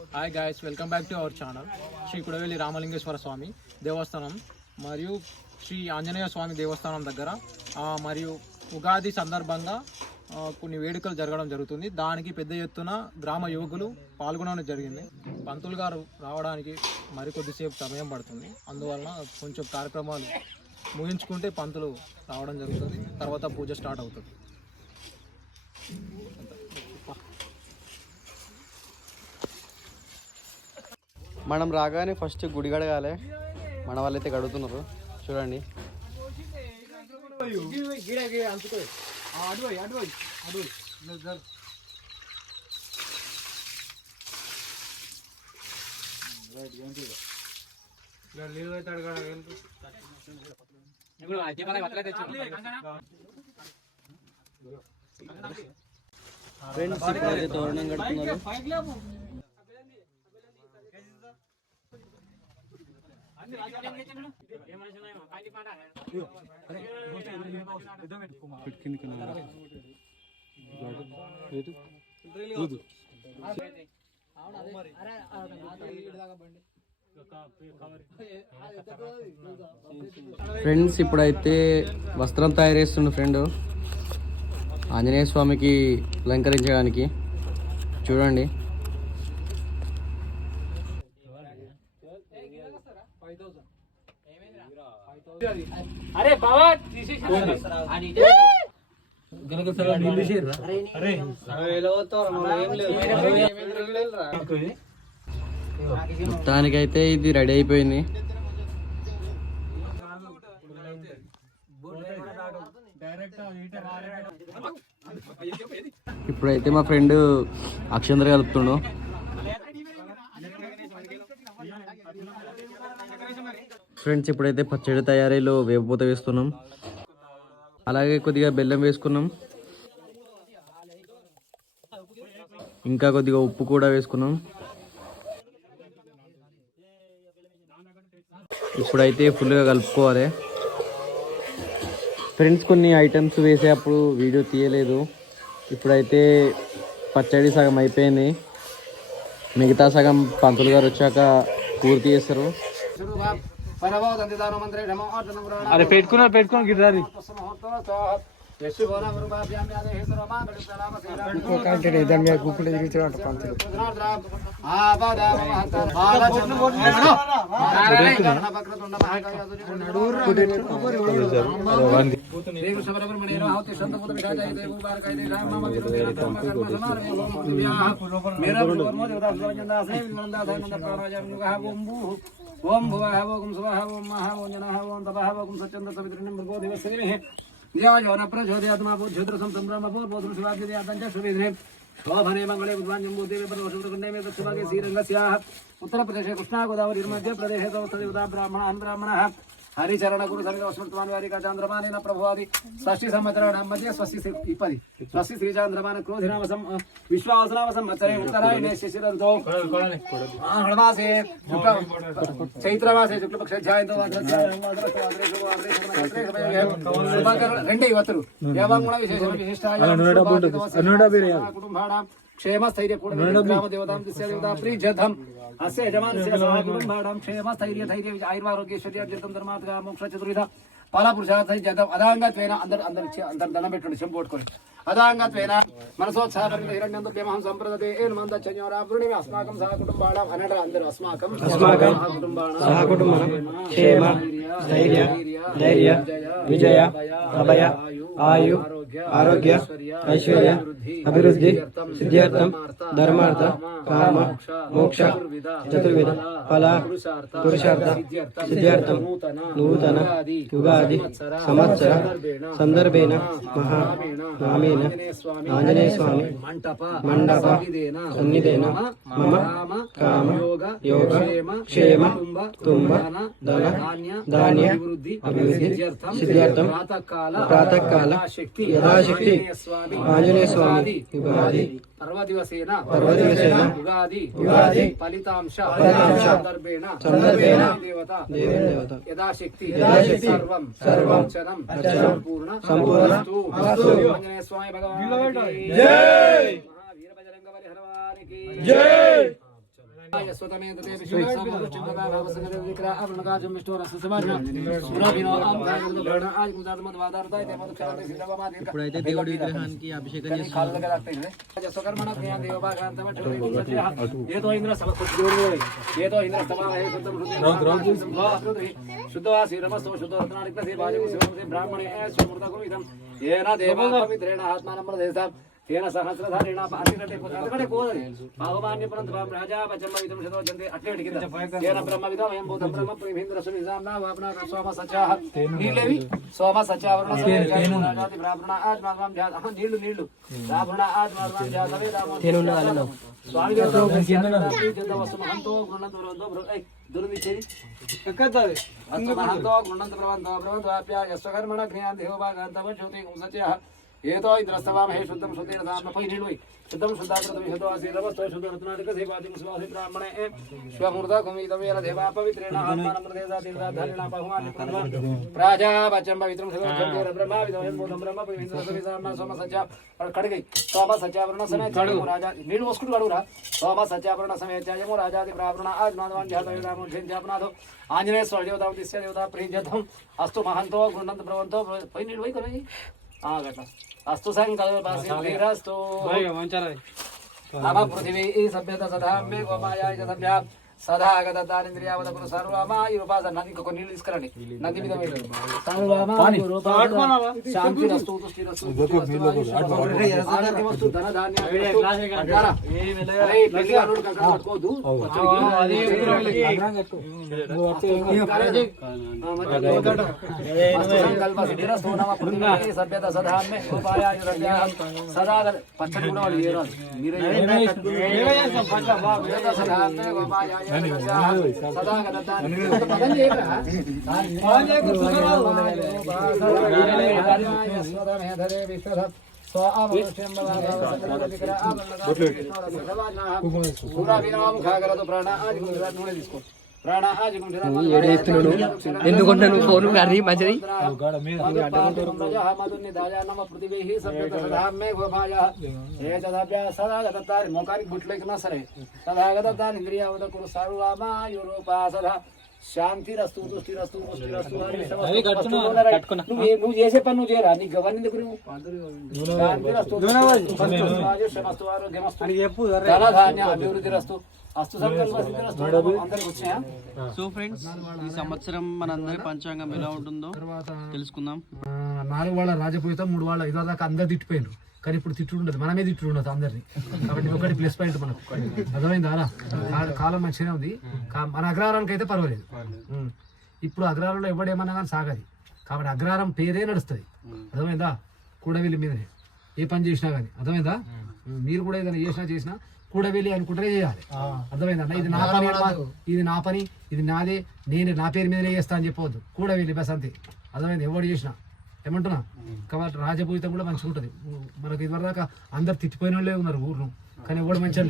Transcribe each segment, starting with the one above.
Hi guys, welcome back to our channel. Sri Kudavelli Ramalingeswara Swamy Devasthanam మరియు శ్రీ ఆంజనేయ స్వామి దేవస్థానం దగ్గర మరియు ఉగాది సందర్భంగా కొన్ని వేడుకలు జరగడం జరుగుతుంది. దానికి పెద్ద ఎత్తున గ్రామ యువకులు పాల్గొనడం జరిగింది. పంతులు గారు రావడానికి మరికొద్దిసేపు సమయం పడుతుంది. అందువలన కొంచెం కార్యక్రమాలు ముగించుకుంటే పంతులు రావడం జరుగుతుంది. తర్వాత పూజ స్టార్ట్ అవుతుంది. మనం రాగానే ఫస్ట్ గుడి కడగాలి. మన వాళ్ళైతే కడుగుతున్నారు చూడండి. ఫ్రెండ్స్ ఇప్పుడైతే తోరణం కడుతున్నారు. ఫ్రెండ్స్ ఇప్పుడైతే వస్త్రం తయారు చేస్తుండు ఫ్రెండ్ ఆంజనేయ స్వామికి అలంకరించడానికి. చూడండి మొత్తానికైతే ఇది రెడీ అయిపోయింది. ఇప్పుడైతే మా ఫ్రెండ్ అక్షంతర కలుపుతుండు. ఫ్రెండ్స్ ఇప్పుడైతే పచ్చడి తయారీలో వేపపూత వేస్తున్నాం. అలాగే కొద్దిగా బెల్లం వేసుకున్నాం. ఇంకా కొద్దిగా ఉప్పు కూడా వేసుకున్నాం. ఇప్పుడైతే ఫుల్గా కలుపుకోవాలి. ఫ్రెండ్స్ కొన్ని ఐటమ్స్ వేసేటప్పుడు వీడియో తీయలేదు. ఇప్పుడైతే పచ్చడి సగం అయిపోయింది. మిగతా సగం పంతులు గారు వచ్చాక పూర్తి చేస్తారు. అరే పెట్టుకున్నా గిర్రారి ఓం భువః ఓం శుభః ఓం మహః ఓం జనః ఓం తపః ఓం సత్యంద సవిత్రుణ్యం భర్గో దేవస్య ధ్యాయోన ప్రచోదయాత్మా బుద్ధ్యుద్రసం సంభ్రమపూర్వోధం శివాద్యయాతంచ శుభేదినే శోభనే మంగళే బుద్ధ్వాన్యం భూదేవే పరమశుభ్రకుండే మే దక్షిణాగే శ్రీరంగస్యాః ఉత్తరప్రదేశే కృష్ణా గోదావరి మధ్యప్రదేశే సౌతదేవతా బ్రాహ్మణాన్ బ్రాహ్మణः హరిచరణ గురు సంగ స్మృతవాన్ వారిక చాంద్రమానేన ప్రభువాది షష్ఠి సంవత్సరాణం మధ్య స్వస్తి శ్రీ చాంద్రమాన క్రోధినామ విశ్వావసనామ సంవత్సరే ఉత్తరాయణే శశిరంతో మాసే చైత్రమాసే శుక్లపక్షాధ్యాయంతో రెండే ಇವತ್ತು ಯಾವಾಂಗುಣ ವಿಶೇಷ ವಿಶಿಷ್ಟಾಯ ಕುಟುಂಬಾಣಾಂ క్షేమస్థైర్య గ్రామ దేవతాం దిశ్య దేవతా ప్రీజధం అస్య యజమానస్య సహ కుటుంబాణాం క్షేమస్థైర్య ధైర్య ఆయుర్వారోగ్యైశ్వర్యార్జితం ధర్మార్థ మోక్ష చతుర్విధ ఫల పురుషార్థ జతం అదాంగత్వేన అందరు దండం పెట్టండి చెంపోట్టుకొని అదాంగత్వేన మనసోత్సాహ హిరణ్యంతర్యమహం సంప్రదతే ఏన్మందచ్చన్యోరావృణిమి అస్మాకం సహ కుటుంబాణాం అనడరా అందరూ అస్మాకం సహ కుటుంబాణాం క్షేమ ధైర్య ధైర్య విజయ అభయ ఆయు ఆరోగ్య ఐశ్వర్య అభివృద్ధి సిద్ధ్యార్థం ధర్మార్థ కామ మోక్ష చతుర్విధ ఫల పురుషార్థ సిద్ధ్యార్థం నూతన యుగాది సంవత్సర సందర్భేన మహా నామేన ఆంజనేయ స్వామి మండప సన్నిధేన మమ కామ యోగ క్షేమ తుంబ ధన ధాన్య అభివృద్ధి సిద్ధ్యార్థం ప్రాతకాల యథాశక్తి ఆంజనేయ స్వామి యుగాది పర్వదివసేన యుగాది ఫలితాంశ సందర్భేణ దేవత యథాశక్తి సర్వం సంపూర్ణ ఆంజనేయ స్వామి భగవాన్ జై వీరభజరంగ పరిహరవానికి జై ఇప్పుడైతే దేవుడి విగ్రహానికి అభిషేకం శుద్ధవాసి రమస్తో శుద్ధ బ్రాహ్మణే ఏన దేవామిత్రేణ ఆత్మానం ప్రదేశం తేన సహస్రధారేణ పాతిరటే పుత్రకడే కోదరి భగవాన్ని పరంత రాజా బచమ్మ విదం శతోజంతే అట్లే కింద తేన బ్రహ్మ విదమయం భూతం బ్రహ్మ ప్రేమేంద్ర సునిజాంనా వాపన సోమ సచాహ నీలేవి సోమ సచావరణ సమేత రాజాది బ్రాహ్మణ ఆత్మాగం ధ్యాన నీళ్లు బ్రాహ్మణ ఆత్మాగం ధ్యానవే రామ తేనున్న స్వామి దేవత వస్తు మహంతో గుణంత వరదో దుర్విచేరి ఎక్కతాది మహంతో గుణంత ప్రవంతాప్య యస్వకర్మణ జ్ఞాన దేవభాగంతవ జ్యోతి సచాహ ఏదో ఇంద్రస్తవామహే శుద్ధం శుద్ధీరదామ పైనిడువై శుద్ధం శుద్ధాకృతం శుద్ధవాసి రవస్తో శుద్ధ రత్నాదిక సేవాదిం స్వాసి బ్రాహ్మణే శ్వమృత కుమితవేన దేవా పవిత్రేణ ఆత్మానం ప్రదేశాదిర్ధారిణ బహుమాని ప్రాజా బచం పవిత్రం శుద్ధం బ్రహ్మ విదం భూతం బ్రహ్మ పవిత్ర సవిధారణ సోమ సత్య కడిగై సోమ సత్యావరణ సమేత్యము రాజా నీళ్ళు వసుకుడు కడుగురా సోమ సత్యావరణ సమేత్యము రాజాది బ్రాహ్మణ ఆజ్ఞానవాన్ జాతవేదాము క్షేత్యాపనాథో ఆంజనేయ స్వర దేవతా దిశ్య దేవతా ప్రీజతం అస్తు మహంతో గుణంత ప్రవంతో పై నీళ్ళు పోయి కలయి గట్ల అస్తు సంకల్పసిద్ధిరస్తు నమ పృథివీ సభ్యత సదా మే గోమాయాయ సభ్య సదా గదానింద్రియావత పురు సర్వమాయి రూపాస నది ఇంకొక నీళ్ళు తీసుకురండి నది మీద శాంతిరస్తు తుష్టిరస్తు ఆరోగ్యమస్తు ధన ధాన్య పట్టుకోవద్దు సంకల్ప సిద్ధిరస్తు నమ పృథివీ సభ్యత సదా మే గోమాయాయ సభ్య సదా పచ్చడి కూడా వాళ్ళు ఏరాదు మీరే సదా మే గోమాయాయ ఎందుకుంటాను ఫోన్ కర్రీ మంచిది మోకానికి గుట్లెక్కినా సరే సదాగత ఇంద్రియావత కురు సర్వమాయురూపాసద శాంతిరస్తు తుష్టిరస్తు పుష్టిరస్తు నువ్వు చేసే పని నువ్వు చేయరా నీకు గవర్ని శాంతిరస్తు ఆరోగ్యమస్తు ధనధాన్య అభివృద్ధిరస్తు అస్తు సంకల్పసిద్ధిరస్తు అందరికి వచ్చినాయా? సో ఫ్రెండ్స్ ఈ సంవత్సరం మనందరి పంచాంగం ఎలా ఉంటుందో తెలుసుకుందాం. 4 వాళ్ళ రాజపూయితం 3 వాళ్ళ 5 దాకా అందరు తిట్టిపోయారు, కానీ ఇప్పుడు తిట్టు ఉండదు, మనమే తిట్టు ఉండదు అందరినీ. కాబట్టి ఒకటి ప్లస్ పాయింట్ మనకు అర్థమైందా? కాలం మంచిగానే ఉంది, మన అగ్రహారానికి అయితే పర్వాలేదు. ఇప్పుడు అగ్రహారంలో ఎవడేమన్నా కానీ సాగది, కాబట్టి అగ్రహారం పేరే నడుస్తుంది. అర్థమైందా? కూడవెల్లి మీదనే ఏ పని చేసినా కానీ. అర్థమైందా? మీరు కూడా ఏదైనా చేసినా కూడవెల్లి అనుకుంటే చేయాలి. అర్థమైందా? ఇది నా పని, ఇది నా పని, ఇది నాదే, నేను నా పేరు మీదనే చేస్తా అని చెప్పవద్దు. కూడవెల్లి బస్ అంతే. అర్థమైంది? ఎవడు చేసినా ఏమంటున్నా. కాబట్టి రాజపూజితం కూడా మంచిగా ఉంటుంది. మనకి ఇదివరదాకా అందరు తిట్టిపోయిన వాళ్ళే ఉన్నారు ఊర్లో, కానీ ఎవడు మంచి.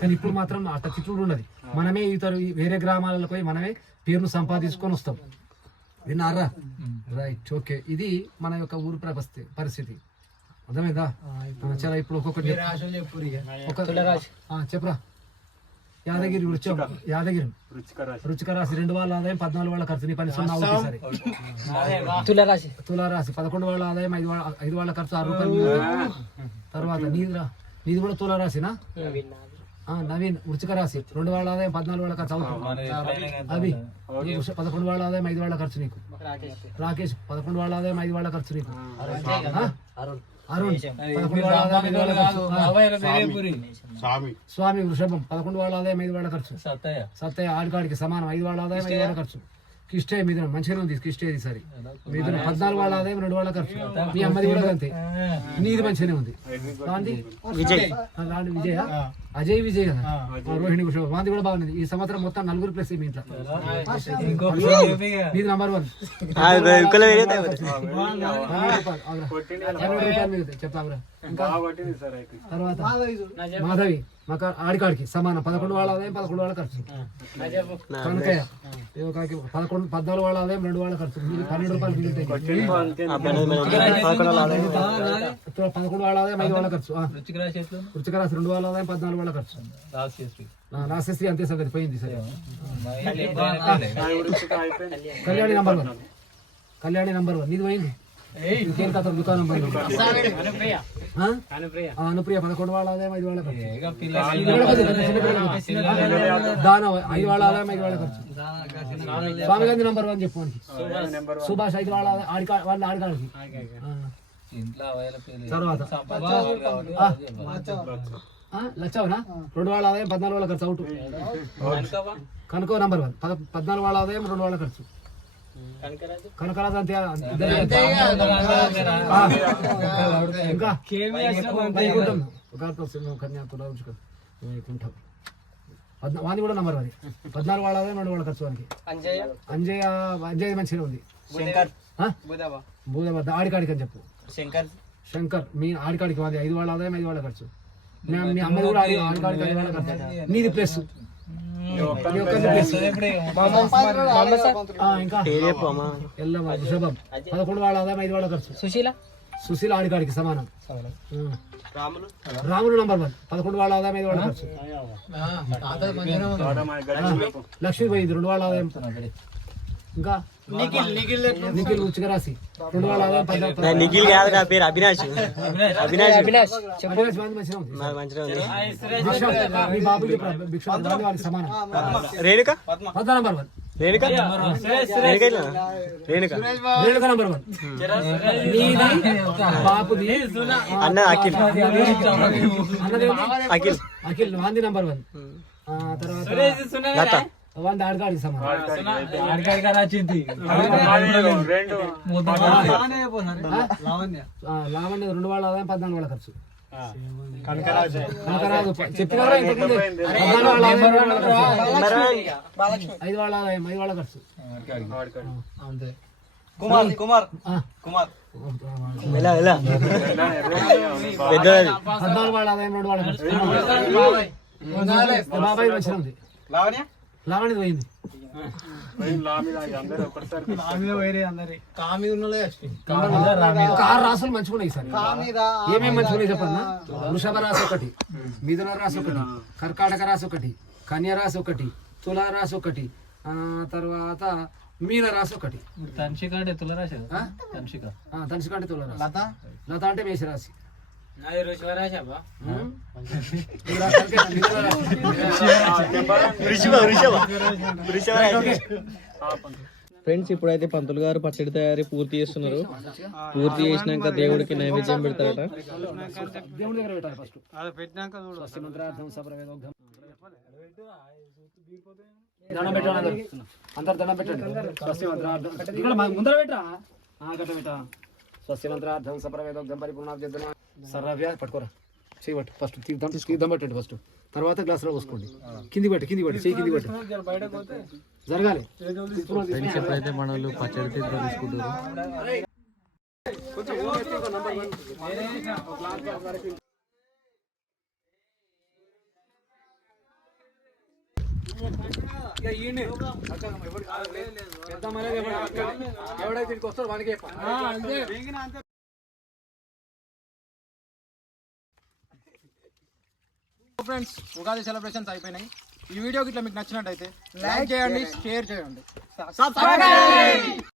కానీ ఇప్పుడు మాత్రం అట్లా తిట్టుడు ఉన్నది. మనమే ఇతరు వేరే గ్రామాలలో పోయి మనమే పేరును సంపాదించుకొని వస్తాం. విన్నారా? Right, okay. ఇది మన యొక్క ఊరు పరిస్థితి. అర్థమైందా? చాలా ఇప్పుడు ఒక్కొక్కటి చెప్పరా. యాదగిరి యాదగిరి రుచిక రాశి 2 వాళ్ళ ఆదాయం 14 వాళ్ళ ఖర్చు. నీ పని 0 ఒకసారి. తులారాశి 11 వాళ్ళ ఆదాయం 5 వాళ్ళ ఖర్చు 6 రూపాయలు. తర్వాత నీది కూడా తులారాశినా? నవీన్ వృచ్చిక రాశి 2 వాళ్ళ ఆదాయం 14 వాళ్ళ ఖర్చు అవుతుంది. అవి 11 వాళ్ళ ఆదాయం 5 వాళ్ళ ఖర్చు నీకు. రాకేష్ 11 వాళ్ళ ఆదాయం 5 వాళ్ళ ఖర్చు నీకు. అరుణ్ 11 వాళ్ళ ఆదాయం 5 వాళ్ళ ఖర్చు. స్వామి వృషభం 11 వాళ్ళ ఆదాయం 5 వాళ్ళ ఖర్చు. సత్తయ్య ఆడికాడికి సమానం 5 వాళ్ళ ఆదాయం 5 వాళ్ళ ఖర్చు. కిష్టే మిథునం మంచిగా ఉంది. కిష్టే సరి మిథునం 14 వాళ్ళ ఆదాయం 2 వాళ్ళ ఖర్చు. మీ అమ్మది కూడా అంతే, నీది మంచిగానే ఉంది. విజయ అజయ్ విజయ్ కదా, రోహిణి వృషభం వాంది కూడా బాగుంది. ఈ సంవత్సరం మొత్తం 4 ప్లస్ మీ ఇంట్లో. నీది నంబర్ 1. చెప్తావురా. తర్వాత మాధవి మాకు ఆడికాడికి సమానం 11 వాళ్ళ ఆదాయం 11 వాళ్ళ ఖర్చు కనకయ్య 14 వాళ్ళ ఆదాయం 2 వాళ్ళ ఖర్చు 12 రూపాయలు మిగులుతాయి 11 వాళ్ళ ఆదాయం 5 వాళ్ళ ఖర్చు వృచ్చిక రాశి 2 వాళ్ళ ఆదాయం 14 వాళ్ళ ఖర్చు రాశిశ్రీ అంతే సంగతి పోయింది సరే కళ్యాణి నంబర్ 1 నీది పోయింది ఇంకేం కథ దుకాణం అనుప్రియ 11 వాళ్ళ ఆదాయం 5 వాళ్ళ ఖర్చు దాన 5 వాళ్ళ ఆదాయం 5 వాళ్ళ ఖర్చు స్వామి గాంధీ నంబర్ 1 చెప్పు సుభాష్ 5 వాళ్ళ వాళ్ళ ఆడికాడికి తర్వాత లచ్చవనా 2 వాళ్ళ ఆదాయం 14 వాళ్ళ ఖర్చు అవుట్ కనుకో నంబర్ 1 14 వాళ్ళ ఆదాయం 2 వాళ్ళ ఖర్చు కనకరాజు అంతే ఇంకా వాని కూడా నంబర్ 14 వాళ్ళ ఆదాయం 2 వాళ్ళ ఖర్చు వానికి అంజయ్య మంచిగా ఉంది భూదేవ ఆడికాడికి అని చెప్పు శంకర్ మీ ఆడికాడికి వాది 5 వాళ్ళ ఆదాయం 5 వాళ్ళ ఖర్చు మీ అమ్మాయి కూడా ఆడికాడికి 5 వాళ్ళ ఖర్చు నీది ప్లస్ ఇంకా వృషభం 11 వాళ్ళ ఆదాయం 5 వాళ్ళ ఖర్చు సుశీల ఆడికాడికి సమానం రాములు నంబర్ 1 11 వాళ్ళ ఆదాయం 5 వాళ్ళ ఖర్చు లక్ష్మీ పోయింది 2 వాళ్ళ ఆదాయం ఇంకా నిఖిల్ వృచ్చిక రాశి 2 వాళ్ళ ఆదాయం 10 నిఖిల్ కాదు నా పేరు అవినాష్ మీ బాబు భిక్ష వారికి సమానం రేణుక నంబర్ 1 రేణుక నంబర్ 1 బాపుది అన్న అఖిల్ అఖిల్ వాంది నంబర్ 1 తర్వాత వంద ఆడికాడికి సమానం లావణ్య 2 వాళ్ళ ఆదాయం 14 వాళ్ళ ఖర్చు కనకరాజు చెప్పినారా 5 వాళ్ళ ఆదాయం 5 వాళ్ళ ఖర్చు కుమార్ 14 వాళ్ళ ఆదాయం 2 వాళ్ళ ఖర్చు బాబాయ్ మంచిగా ఉంది లావణ్య పోయింది ఆరు రాసులు మంచుకున్నాయి సార్ ఏమేమి మంచుకున్నాయి చెప్పన్నా వృషభ రాశి 1 మిథున రాశి 1 కర్కాటక రాశి 1 కన్య రాశి 1 తులా రాశి 1 తర్వాత మీన రాశి 1 తన్షిక అంటే తుల రాశి లత అంటే మేష రాశి ఫ్రెండ్స్ ఇప్పుడైతే పంతులు గారు పచ్చడి తయారీ పూర్తి చేస్తున్నారు. పూర్తి చేసినాక దేవుడికి నైవేద్యం పెడతారట. దేవుడి దగ్గర పెట్టాలి ఫస్ట్ దండం పెట్టండి అందరు దండం పెట్టండి ఇక్కడ ముందర పెట్టరా గట్ట పెట్టా స్వస్తిమంత్రార్థం సప్రవేదోగ్ధం పరిపూర్ణాబ్జన సర్రవ్య పట్టుకోరా చేయబట్టు ఫస్ట్ తీర్థం పట్టండి ఫస్ట్ తర్వాత గ్లాసులో పోసుకోండి కింది పెట్టి చేయి కింది పెట్టి జరగాలి ఎప్పుడైతే మనలు పచ్చడి తీసుకుంటారు ఎవడైతే ఇంటికి వస్తాడో వానికి ఫ్రెండ్స్ ఉగాది సెలబ్రేషన్స్ అయిపోయినాయి. ఈ వీడియోకి ఇట్లా మీకు నచ్చినట్టయితే లైక్ చేయండి, షేర్ చేయండి, సబ్స్క్రైబ్ చేయండి.